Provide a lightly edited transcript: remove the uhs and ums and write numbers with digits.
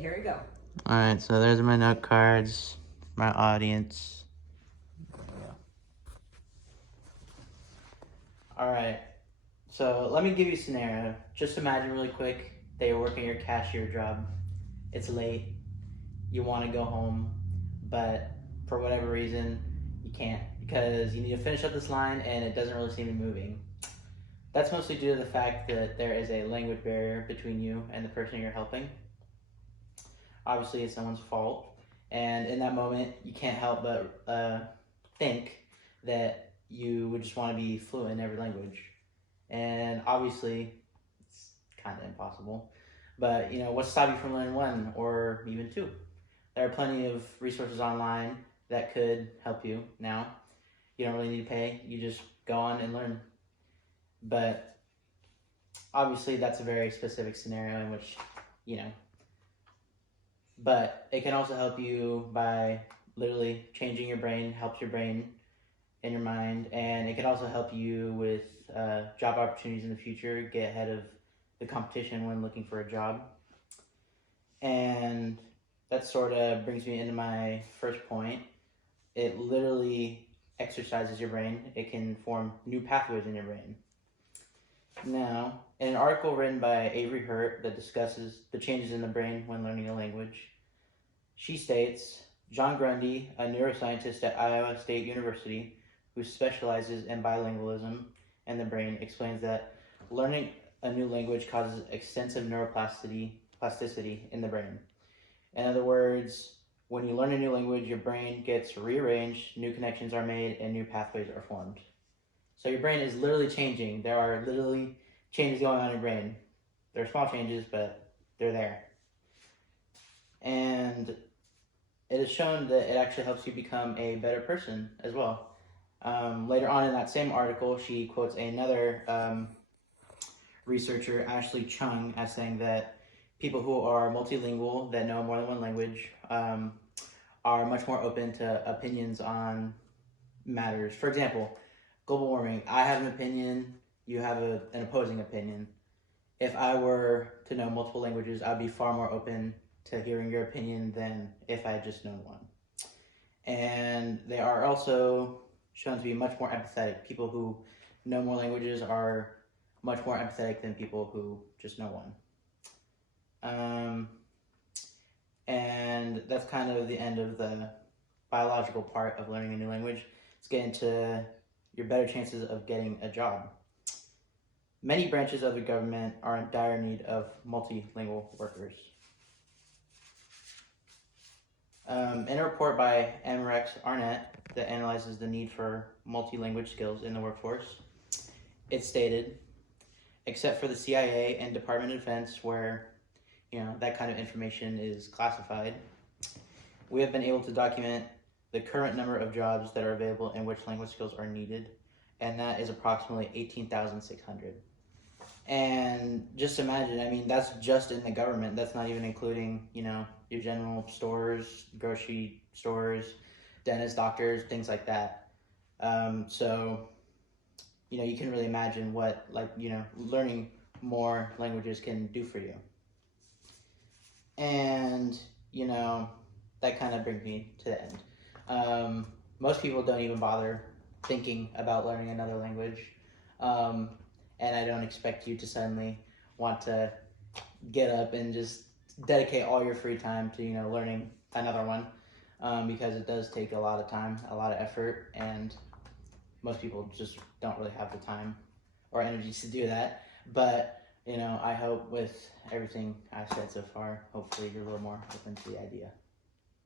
here we go. Alright, so there's my note cards, my audience. Alright, so let me give you a scenario. Just imagine really quick that you're working your cashier job. It's late, you want to go home, but for whatever reason, you can't because you need to finish up this line and it doesn't really seem to be moving. That's mostly due to the fact that there is a language barrier between you and the person you're helping. Obviously, it's someone's fault, and in that moment, you can't help but think that you would just want to be fluent in every language. And obviously, it's kind of impossible. But what's to stop you from learning one or even two? There are plenty of resources online that could help you now. You don't really need to pay. You just go on and learn. But obviously, that's a very specific scenario in which, but it can also help you by literally changing your brain, helps your brain and your mind, and it can also help you with job opportunities in the future, get ahead of the competition when looking for a job. And that sort of brings me into my first point. It literally exercises your brain. It can form new pathways in your brain. Now, in an article written by Avery Hurt that discusses the changes in the brain when learning a language, she states, John Grundy, a neuroscientist at Iowa State University who specializes in bilingualism and the brain, explains that learning a new language causes extensive neuroplasticity in the brain. In other words, when you learn a new language, your brain gets rearranged, new connections are made, and new pathways are formed. So your brain is literally changing. There are literally changes going on in your brain. They're small changes, but they're there. And it is shown that it actually helps you become a better person as well. Later on in that same article, she quotes another researcher, Ashley Chung, as saying that people who are multilingual, that know more than one language, are much more open to opinions on matters. For example, global warming. I have an opinion, you have an opposing opinion. If I were to know multiple languages, I'd be far more open to hearing your opinion than if I had just known one. And they are also shown to be much more empathetic. People who know more languages are much more empathetic than people who just know one. And that's kind of the end of the biological part of learning a new language. Let's get into your better chances of getting a job. Many branches of the government are in dire need of multilingual workers. In a report by M. Rex Arnett that analyzes the need for multi-language skills in the workforce, it stated, except for the CIA and Department of Defense, where that kind of information is classified, we have been able to document the current number of jobs that are available in which language skills are needed, and that is approximately 18,600. And just imagine, I mean, that's just in the government. That's not even including, your general stores, grocery stores, dentists, doctors, things like that. So, you can really imagine what, learning more languages can do for you. And, that kind of brings me to the end. Most people don't even bother thinking about learning another language. And I don't expect you to suddenly want to get up and just dedicate all your free time to, learning another one, because it does take a lot of time, a lot of effort, and most people just don't really have the time or energy to do that. But, I hope with everything I've said so far, hopefully you're a little more open to the idea.